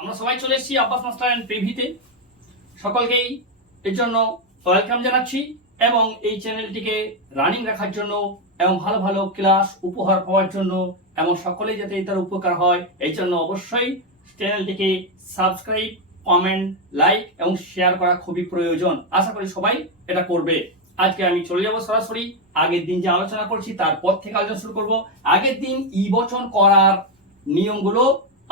আমরা সবাই চলে এসেছি আব্বাস মাস্টার এন্ড প্রিভিতে। সকলকেই এর জন্য ওয়েলকাম জানাচ্ছি এবং এই চ্যানেলটিকে রানিং রাখার জন্য এবং ভালো ভালো ক্লাস উপহার পাওয়ার জন্য এবং সকলেই যাতে এটার উপকার হয় এই জন্য অবশ্যই চ্যানেলটিকে সাবস্ক্রাইব, কমেন্ট, লাইক এবং শেয়ার করা খুবই প্রয়োজন। আশা করি সবাই এটা করবে। আজকে আমি চলে যাব সরাসরি আগের দিন যে আলোচনা করছি তারপর থেকে আলোচনা শুরু করব। আগের দিন ই বচন করার নিয়মগুলো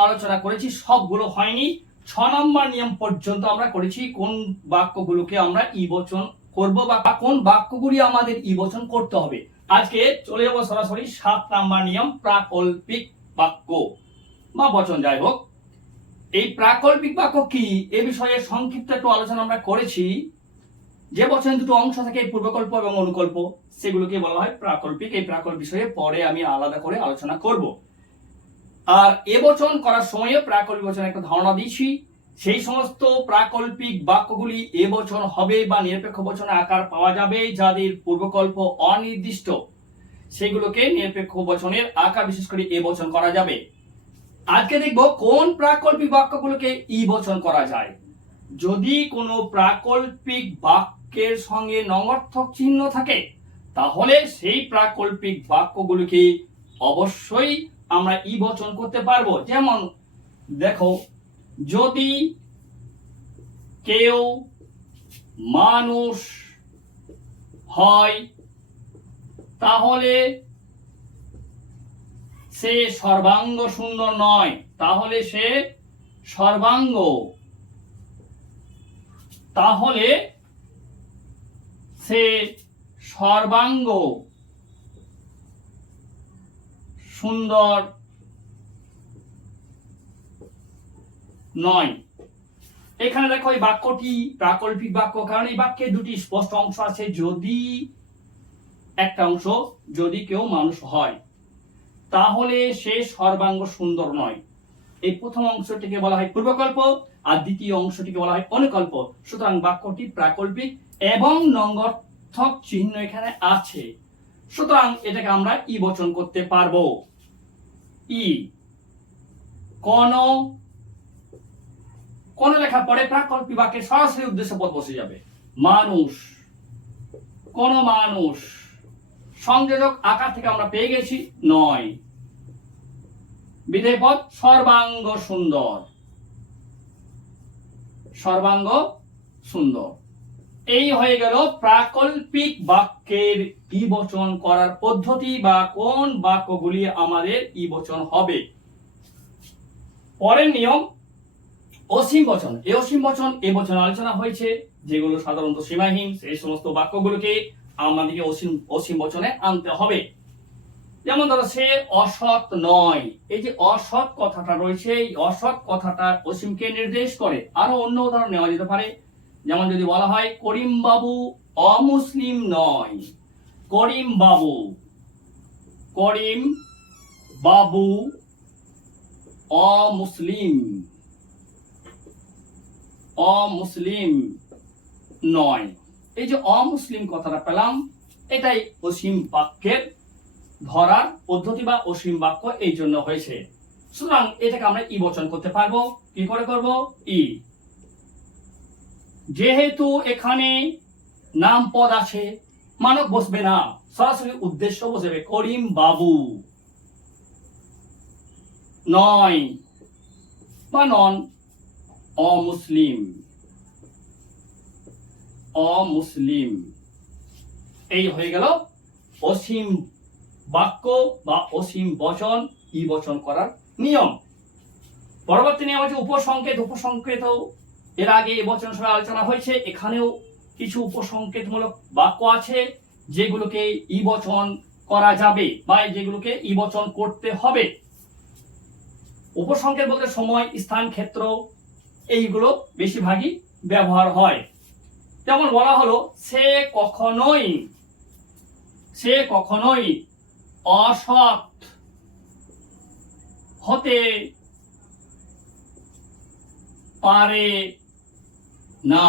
আলোচনা করেছি, সবগুলো হয়নি। 6 নম্বর নিয়ম পর্যন্ত আমরা করেছি কোন বাক্যগুলোকে আমরা ই বচন করব বা কোন বাক্যগুলি আমাদের ই বচন করতে হবে। আজকে চলে যাব সরাসরি 7 নম্বর নিয়ম, প্রাকল্পিক বাক্য বা বচন। যাই হোক, এই প্রাকল্পিক বাক্য কি এ বিষয়ে সংক্ষিপ্ত একটু আলোচনা আমরা করেছি। যে বচনের দুটো অংশ থাকে, পূর্বকল্প এবং অনুকল্প, সেগুলোকে বলা হয় প্রাকল্পিক। এই প্রাকল্পিক বিষয়ে পরে আমি আলাদা করে আলোচনা করব। আর এ বচন করার সময় প্রাকল্পিক বচনের একটা ধারণা দিয়েছি। সেই সমস্ত প্রাকল্পিক বাক্যগুলি এ বচন হবে বা নিরপেক্ষ বচনে আকার পাওয়া যাবে যাদের পূর্বকল্প অনির্দিষ্ট, সেগুলোকে নিরপেক্ষ বচনের আকার বিশেষ করে এ বচন করা যাবে। আজকে দেখব কোন প্রাকল্পিক বাক্যগুলোকে ই বচন করা যায়। যদি কোনো প্রাকল্পিক বাক্যের সঙ্গে নঙর্থক চিহ্ন থাকে তাহলে সেই প্রাকল্পিক বাক্যগুলোকে অবশ্যই আমরা ই বচন করতে পারবো। যেমন দেখো, যদি কেউ মানুষ হয় তাহলে সে সর্বাঙ্গ সুন্দর নয়। তাহলে সে সর্বাঙ্গ, তাহলে সে সর্বাঙ্গ সুন্দর নয়। এখানে দেখো এই বাক্যটি প্রাকল্পিক বাক্য, কারণ এই বাক্যে দুটি স্পষ্ট অংশ আছে। যদি একটা অংশ, যদি কেউ মানুষ হয় তাহলে সে সর্বাঙ্গ সুন্দর নয়। এই প্রথম অংশটিকে বলা হয় পূর্বকল্প আর দ্বিতীয় অংশটিকে বলা হয় অনুকল্প। সুতরাং বাক্যটি প্রাকল্পিক এবং নঙর্থক চিহ্ন এখানে আছে। সুতরাং এটাকে আমরা ই বচন করতে পারবো। ই কোন লেখার পরে প্রাকল্পিক বাক্যের সরাসরি উদ্দেশ্য পদ বসে যাবে। মানুষ, কোন মানুষ, সংযোজক আকার থেকে আমরা পেয়ে গেছি নয়। বিধেয় পদ সর্বাঙ্গ সুন্দর, সর্বাঙ্গ সুন্দর। এই হয়ে গেল প্রাকল্পিক বাক্যের ই বচন করার পদ্ধতি বা কোন বাক্যগুলি আমাদের ই বচন হবে। পরের নিয়ম অসীম বচন। এই অসীম বচন এ বচন আলোচনা হয়েছে, যেগুলো সাধারণত সীমাহীন, সেই সমস্ত বাক্যগুলোকে আমাদেরকে অসীম বচনে আনতে হবে। যেমন ধরো, সে অসৎ নয়। এই যে অসৎ কথাটা রয়েছে, এই অসৎ কথাটা অসীমকে নির্দেশ করে। আরো অন্য উদাহরণ নেওয়া যেতে পারে। যেমন যদি বলা হয় করিম বাবু অমুসলিম নয়। করিম বাবু, করিম বাবু অমুসলিম, অমুসলিম নয়। এই যে অমুসলিম কথাটা পেলাম, এটাই অসীম বাক্যের ধরার পদ্ধতি বা অসীম বাক্য এই জন্য হয়েছে। সুতরাং এটাকে আমরা ই বচন করতে পারবো। কি করে করব? ই। যেহেতু এখানে নাম পদ আছে, মানব বসবে না, সরাসরি উদ্দেশ্য বসবে। করিম বাবু নয় বা নন অমুসলিম, অমুসলিম। এই হয়ে গেল অসীম বাক্য বা অসীম বচন ই বচন করার নিয়ম। পরবর্তী নিয়ম হচ্ছে উপসংকেত। উপসংকেত এর আগে এ বচন সভায় আলোচনা হয়েছে। এখানেও কিছু উপসংকেতমূলক বাক্য আছে যেগুলোকে ই বচন করা যাবে বা যেগুলোকে ই বচন করতে হবে। উপসংকেত বলতে সময়, স্থান, ক্ষেত্র এইগুলো বেশিরভাগই ব্যবহার হয়। যেমন বলা হলো সে কখনোই, সে কখনোই অসৎ হতে পারে না।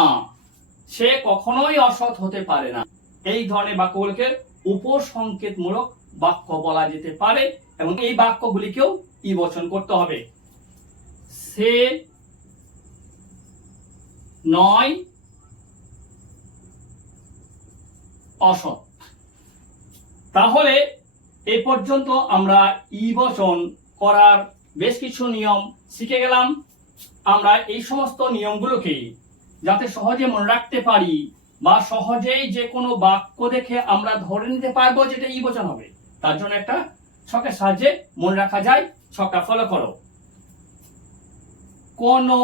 সে কখনোই অসৎ হতে পারে না। এই ধরনের বাক্যগুলোকে উপসংকেতমূলক বাক্য বলা যেতে পারে এবং এই বাক্যগুলিকেও ই বচন করতে হবে। সে নয় অসৎ। তাহলে এ পর্যন্ত আমরা ই বচন করার বেশ কিছু নিয়ম শিখে গেলাম। আমরা এই সমস্ত নিয়মগুলোকে যাতে সহজে মনে রাখতে পারি বা সহজেই যে কোনো বাক্য দেখে আমরা ধরে নিতে পারবো যেটা ই বচন হবে, তার জন্য একটা ছকের সাহায্যে মনে রাখা যায়। ছকটা ফলো করো। কোনো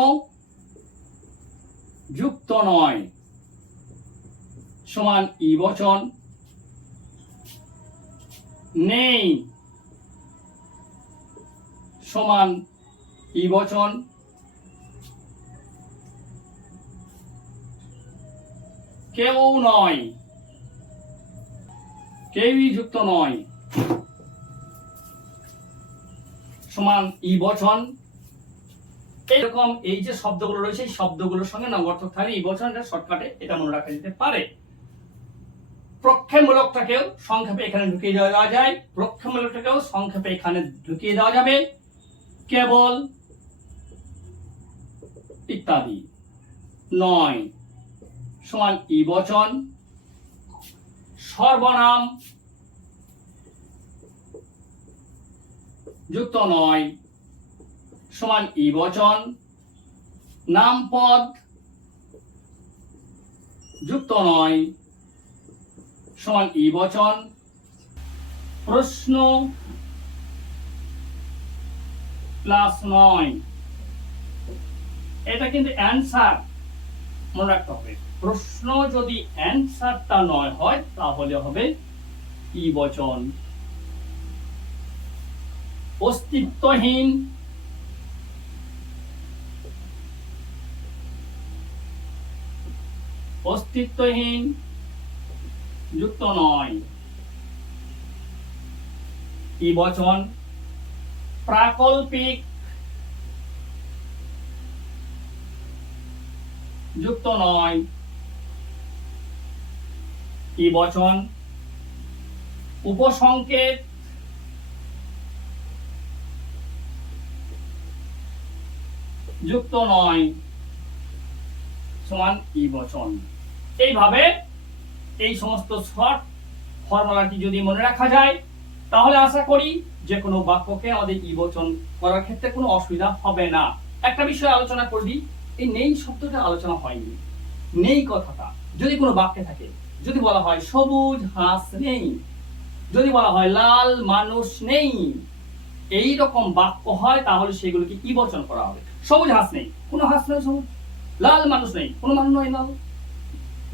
যুক্ত নয় সমান ই বচন, নেই সমান ই বচন, কেউ নয়, কেউই যুক্ত নয় সমান ই বচন। এরকম এই যে শব্দগুলো রয়েছে এই শব্দগুলোর সঙ্গে নবর্থক থাকলে ই বচন, এটা শর্টকাটে এটা মনে রাখা যেতে পারে। প্রক্ষেপমূলকটাকেও সংক্ষেপে এখানে ঢুকিয়ে দেওয়া যায়, প্রক্ষেপমূলকটাকেও সংক্ষেপে এখানে ঢুকিয়ে দেওয়া যাবে। কেবল, ইত্যাদি। নয় সমান ই বচন। সর্বনাম যুক্ত নয় সমান ই বচন। নামপদ যুক্ত নয় সমান ই বচন। প্রশ্ন প্লাস নয়, এটা কিন্তু অ্যান্সার মনে রাখতে হবে। প্রশ্ন যদি অ্যান্সারটা নয় হয় তাহলে হবে ই বচন। অস্তিত্বহীন অস্তিত্বহীন যুক্ত নয় ই বচন। প্রাকল্পিক যুক্ত নয় ই বচন। উপসংকেত যুক্ত নয় সমান ই বচন। এইভাবে এই সমস্ত শর্ট ফর্মুলাটি যদি মনে রাখা যায় তাহলে আশা করি যে কোনো বাক্যকে আমাদের ই বচন করার ক্ষেত্রে কোনো অসুবিধা হবে না। একটা বিষয় আলোচনা করে দিই, এই নেই শব্দটা আলোচনা হয়নি। নেই কথাটা যদি কোনো বাক্যে থাকে, যদি বলা হয় সবুজ হাঁস নেই, যদি বলা হয় লাল মানুষ নেই, এই রকম বাক্য হয় তাহলে সেগুলোকে ই বচন করা হবে। সবুজ হাঁস নেই, কোনো হাঁস নেই সবুজ। লাল মানুষ নেই, কোনো মানুষ নয় লাল।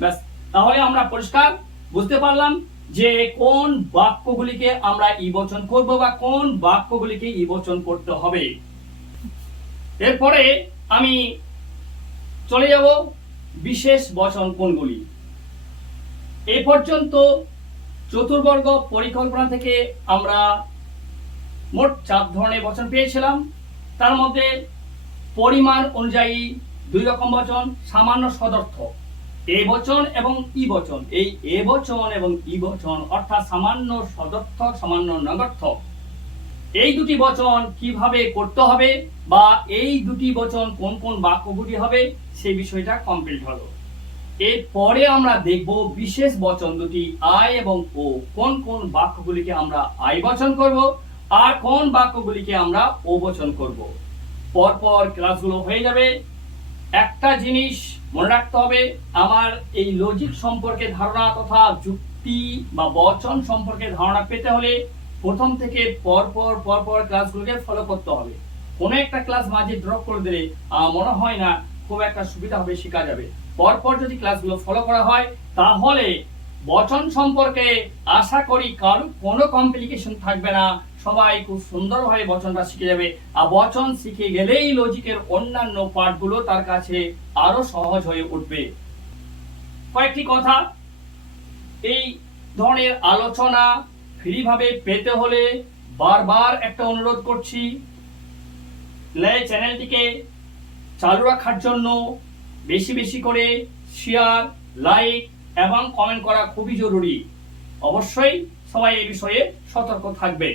ব্যাস, তাহলে আমরা পরিষ্কার বুঝতে পারলাম যে কোন বাক্যগুলিকে আমরা ই বচন করব বা কোন বাক্যগুলিকে ই বচন করতে হবে। এরপরে আমি চলে যাব বিশেষ বচন কোনগুলি। এই পর্যন্ত চতুর্বর্গ পরিকল্পনা থেকে আমরা মোট 4 ধরনের বচন পেয়েছিলাম। তার মধ্যে পরিমাণ অনুযায়ী 2 রকম বচন, সামান্য সদর্থক এ বচন এবং ই বচন। এই এ বচন এবং ই বচন অর্থাৎ সামান্য সদর্থক সামান্য নগর্থক, এই দুটি বচন কিভাবে করতে হবে বা এই দুটি বচন কোন কোন বাক্যগুলি হবে সেই বিষয়টা কমপ্লিট হলো। এরপরে আমরা দেখব বিশেষ বচন দুটি আই এবং ও, কোন কোন বাক্যগুলিকে আমরা আই বচন করব আর কোন বাক্যগুলিকে আমরা ও বচন করব। পরপর ক্লাসগুলো হয়ে যাবে। একটা জিনিস মনে রাখতে হবে, আমার এই লজিক সম্পর্কে ধারণা তথা যুক্তি বা বচন সম্পর্কে ধারণা পেতে হলে প্রথম থেকে পরপর ক্লাসগুলোকে ফলো করতে হবে। কোনো একটা ক্লাস মাঝে ড্রপ করে দিলে মনে হয় না খুব একটা সুবিধা হবে, শেখা যাবে। পরপর যদি ক্লাসগুলো ফলো করা হয় তাহলে বচন সম্পর্কে আশা করি কারো কোনো কমপ্লিকেশন থাকবে না, সবাই খুব সুন্দরভাবে বচনটা শিখে যাবে। আর বচন শিখে গেলেই লজিকের অন্যান্য পার্টগুলো তার কাছে আরো সহজ হয়ে উঠবে। কয়েকটি কথা, এই ধরনের আলোচনা ফ্রি ভাবে পেতে হলে বারবার একটা অনুরোধ করছি, চ্যানেলটিকে চালু রাখার জন্য বেশি বেশি করে শেয়ার, লাইক এবং কমেন্ট করা খুবই জরুরি। অবশ্যই সবাই এই বিষয়ে সতর্ক থাকবে।